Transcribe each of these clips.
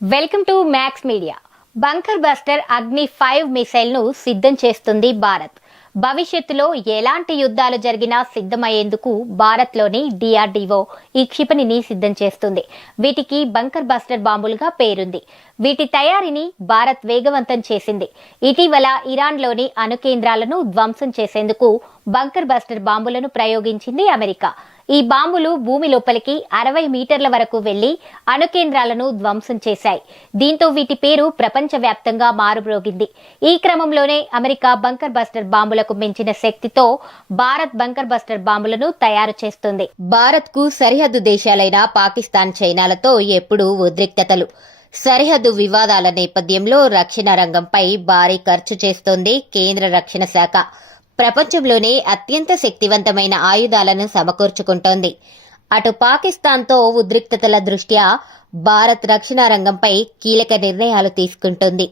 Welcome to max media. Bunker buster అగ్ని 5 missile ను సిద్ధం చేస్తుంది భారత్. భవిష్యత్తులో ఎలాంటి యుద్ధాలు జరిగినా సిద్ధమయ్యేందుకు భారత్లోని డిఆర్డీఓ ఈ క్షిపణిని సిద్ధం చేస్తుంది. వీటికి బంకర్ బస్టర్ బాంబులుగా పేరుంది. వీటి తయారీని భారత్ వేగవంతం చేసింది. ఇటీవల ఇరాన్లోని అణు కేంద్రాలను ధ్వంసం చేసేందుకు బంకర్ బస్టర్ బాంబులను ప్రయోగించింది అమెరికా. ఈ బాంబులు భూమి లోపలికి 60 మీటర్ల వరకు వెళ్లి అణు కేంద్రాలను ధ్వంసం చేశాయి. దీంతో వీటి పేరు ప్రపంచవ్యాప్తంగా మారుమ్రోగింది. ఈ క్రమంలోనే అమెరికా బంకర్ బస్టర్ బాంబులకు మించిన శక్తితో భారత్ బంకర్ బస్టర్ బాంబులను తయారు చేస్తుంది. భారత్ కు సరిహద్దు దేశాలైన పాకిస్తాన్, చైనాలతో ఎప్పుడూ ఉద్రిక్తతలు. సరిహద్దు వివాదాల నేపథ్యంలో రక్షణ రంగంపై భారీ ఖర్చు చేస్తోంది కేంద్ర రక్షణ శాఖ. ప్రపంచంలోనే అత్యంత శక్తివంతమైన ఆయుధాలను సమకూర్చుకుంటోంది. అటు పాకిస్తాన్తో ఉద్రిక్తతల దృష్ట్యా భారత్ రక్షణ రంగంపై కీలక నిర్ణయాలు తీసుకుంటుంది.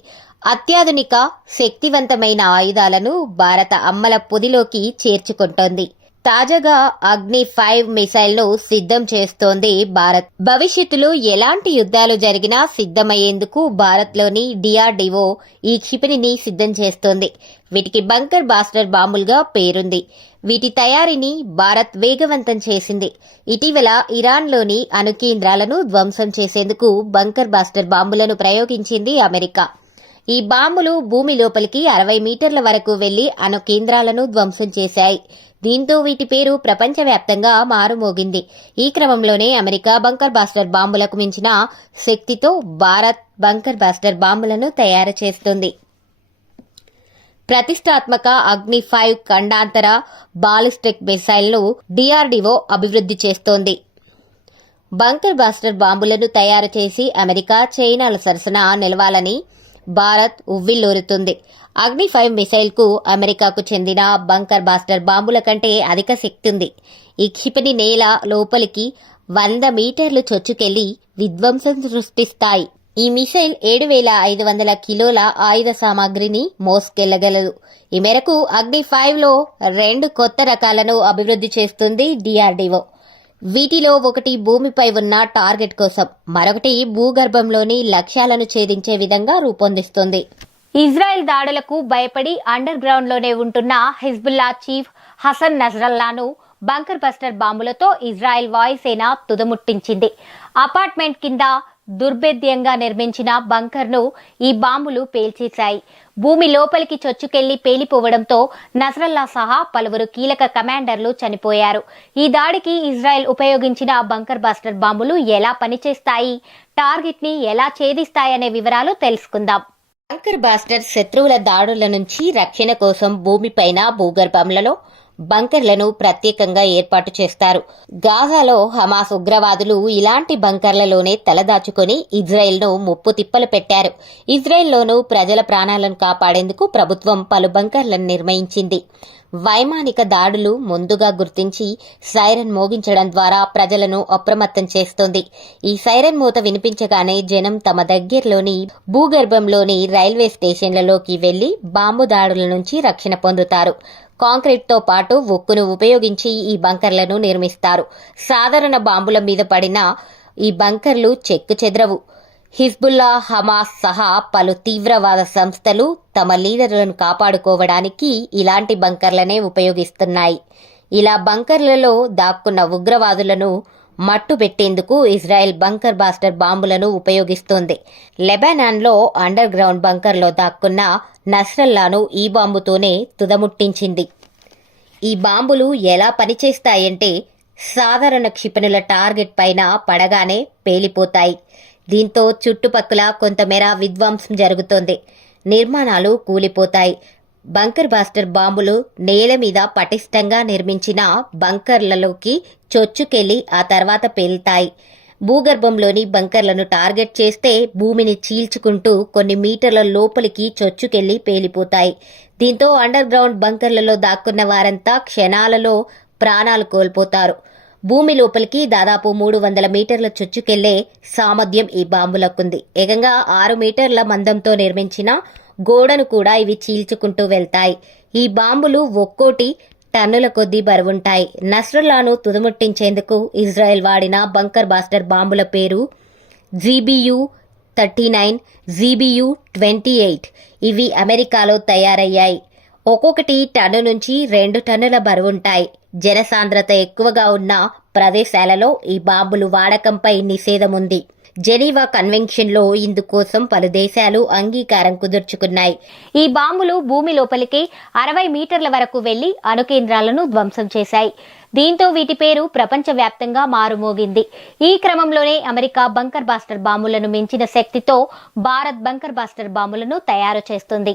అత్యాధునిక శక్తివంతమైన ఆయుధాలను భారత అమ్మల పొదిలోకి చేర్చుకుంటోంది. తాజాగా అగ్ని 5 మిసైల్ ను సిద్ధం చేస్తోంది భారత్. భవిష్యత్తులో ఎలాంటి యుద్ధాలు జరిగినా సిద్ధమయ్యేందుకు భారత్లోని డిఆర్డీఓ ఈ క్షిపణిని సిద్ధం చేస్తోంది. వీటికి బంకర్ బాస్టర్ బాంబులుగా పేరుంది. వీటి తయారీని భారత్ వేగవంతం చేసింది. ఇటీవల ఇరాన్లోని అణు కేంద్రాలను ధ్వంసం చేసేందుకు బంకర్ బాస్టర్ బాంబులను ప్రయోగించింది అమెరికా. ఈ బాంబులు భూమి లోపలికి 60 మీటర్ల వరకు వెళ్లి అణు కేంద్రాలను ధ్వంసం చేశాయి. దీంతో వీటి పేరు ప్రపంచవ్యాప్తంగా మారుమోగింది. ఈ క్రమంలోనే అమెరికా బంకర్ బాస్టర్ బాంబులకు మించిన శక్తితో భారత్ బంకర్ బాస్టర్ బాంబులను తయారు చేస్తుంది. ప్రతిష్టాత్మక అగ్ని 5 ఖండాంతర బాలిస్టిక్ మిసైల్ను డిఆర్డీఓ అభివృద్ధి చేస్తోంది. బంకర్ బాస్టర్ బాంబులను తయారు చేసి అమెరికా, చైనాల సరసన నిలవాలని భారత్ ఉవ్విళ్లూరుతుంది. అగ్ని 5 మిసైల్ కు అమెరికాకు చెందిన బంకర్ బాస్టర్ బాంబుల కంటే అధిక శక్తి ఉంది. ఈ క్షిపణి నేల లోపలికి 100 మీటర్లు చొచ్చుకెళ్లి విధ్వంసం సృష్టిస్తాయి. ఈ మిసైల్ 7,500 కిలోల ఆయుధ సామాగ్రిని మోసుకెళ్లగలదు. ఈ మేరకు అగ్ని 5లో 2 కొత్త రకాలను అభివృద్ధి చేస్తుంది డిఆర్డీఓ. వీటిలో ఒకటి భూమిపై ఉన్న టార్గెట్ కోసం, మరొకటి భూగర్భంలోని లక్ష్యాలను ఛేదించే విధంగా రూపొందిస్తుంది. ఇజ్రాయెల్ దాడులకు భయపడి అండర్ గ్రౌండ్ లోనే ఉంటున్న హిజ్బుల్లా చీఫ్ హసన్ నస్రల్లాను బంకర్ బస్టర్ బాంబులతో ఇజ్రాయెల్ వాయుసేన తుదముట్టించింది. అపార్ట్మెంట్ కింద దుర్భేద్యంగా నిర్మించిన బంకర్ ను ఈ బాంబులు పేల్చేశాయి. భూమి లోపలికి చొచ్చుకెళ్లి పేలిపోవడంతో నస్రల్లా సహా పలువురు కీలక కమాండర్లు చనిపోయారు. ఈ దాడికి ఇజ్రాయెల్ ఉపయోగించిన బంకర్ బస్టర్ బాంబులు ఎలా పనిచేస్తాయి, టార్గెట్ ని ఎలా ఛేదిస్తాయనే వివరాలు తెలుసుకుందాం. బంకర్ బాస్టర్ శత్రువుల దాడుల నుంచి రక్షణ కోసం భూమిపైన, భూగర్భంలలో బంకర్లను ప్రత్యేకంగా ఏర్పాటు చేస్తారు. గాజాలో హమాస్ ఉగ్రవాదులు ఇలాంటి బంకర్లలోనే తలదాచుకుని ఇజ్రాయెల్ను ముప్పు తిప్పలు పెట్టారు. ఇజ్రాయెల్లోనూ ప్రజల ప్రాణాలను కాపాడేందుకు ప్రభుత్వం పలు బంకర్లను నిర్మించింది. వైమానిక దాడులు ముందుగా గుర్తించి సైరన్ మోగించడం ద్వారా ప్రజలను అప్రమత్తం చేస్తోంది. ఈ సైరన్ మూత వినిపించగానే జనం తమ దగ్గరలోని భూగర్భంలోని రైల్వే స్టేషన్లలోకి వెళ్లి బాంబు దాడుల నుంచి రక్షణ పొందుతారు. కాంక్రీట్తో పాటు ఉక్కును ఉపయోగించి ఈ బంకర్లను నిర్మిస్తారు. సాధారణ బాంబుల మీద పడిన ఈ బంకర్లు చెక్కు చెదరవు. హిజ్బుల్లా, హమాస్ సహా పలు తీవ్రవాద సంస్థలు తమ లీడర్లను కాపాడుకోవడానికి ఇలాంటి బంకర్లనే ఉపయోగిస్తున్నాయి. ఇలా బంకర్లలో దాక్కున్న ఉగ్రవాదులను మట్టుబెట్టేందుకు ఇజ్రాయెల్ బంకర్ బాస్టర్ బాంబులను ఉపయోగిస్తోంది. లెబనాన్లో అండర్ గ్రౌండ్ బంకర్లో దాక్కున్న నస్రల్లాను ఈ బాంబుతోనే తుదముట్టించింది. ఈ బాంబులు ఎలా పనిచేస్తాయంటే సాధారణ క్షిపణుల టార్గెట్ పైన పడగానే పేలిపోతాయి. దీంతో చుట్టుపక్కల కొంతమేర విధ్వంసం జరుగుతోంది. నిర్మాణాలు కూలిపోతాయి. బంకర్ బాస్టర్ బాంబులు నేల మీద పటిష్టంగా నిర్మించిన బంకర్లలోకి చొచ్చుకెళ్లి ఆ తర్వాత పేలుతాయి. భూగర్భంలోని బంకర్లను టార్గెట్ చేస్తే భూమిని చీల్చుకుంటూ కొన్ని మీటర్ల లోపలికి చొచ్చుకెళ్లి పేలిపోతాయి. దీంతో అండర్ గ్రౌండ్ బంకర్లలో దాక్కున్న వారంతా క్షణాలలో ప్రాణాలు కోల్పోతారు. భూమి లోపలికి దాదాపు 300 మీటర్ల చొచ్చుకెళ్లే సామర్థ్యం ఈ బాంబులకుంది. ఏకంగా 6 మీటర్ల మందంతో నిర్మించిన గోడను కూడా ఇవి చీల్చుకుంటూ వెళ్తాయి. ఈ బాంబులు ఒక్కోటి టన్నుల కొద్దీ బరువుంటాయి. నస్రల్లాను తుదముట్టించేందుకు ఇజ్రాయెల్ వాడిన బంకర్ బాస్టర్ బాంబుల పేరు GBU 39, ZBU-28 ఇవి అమెరికాలో తయారయ్యాయి. ఒక్కొక్కటి టన్ను నుంచి 2 టన్నుల బరువుంటాయి. జనసాంద్రత ఎక్కువగా ఉన్న ప్రదేశాలలో ఈ బాంబులు వాడకంపై నిషేధం ఉంది. జెనీవా కన్వెన్షన్లో ఇందుకోసం పలు దేశాలు అంగీకారం కుదుర్చుకున్నాయి. ఈ బాంబులు భూమి లోపలికి 60 మీటర్ల వరకు వెళ్లి అణుకేంద్రాలను ధ్వంసం చేశాయి. దీంతో వీటి పేరు ప్రపంచవ్యాప్తంగా మారుమోగింది. ఈ క్రమంలోనే అమెరికా బంకర్ బాస్టర్ బాంబులను మించిన శక్తితో భారత్ బంకర్ బాస్టర్ బాంబులను తయారు చేస్తుంది.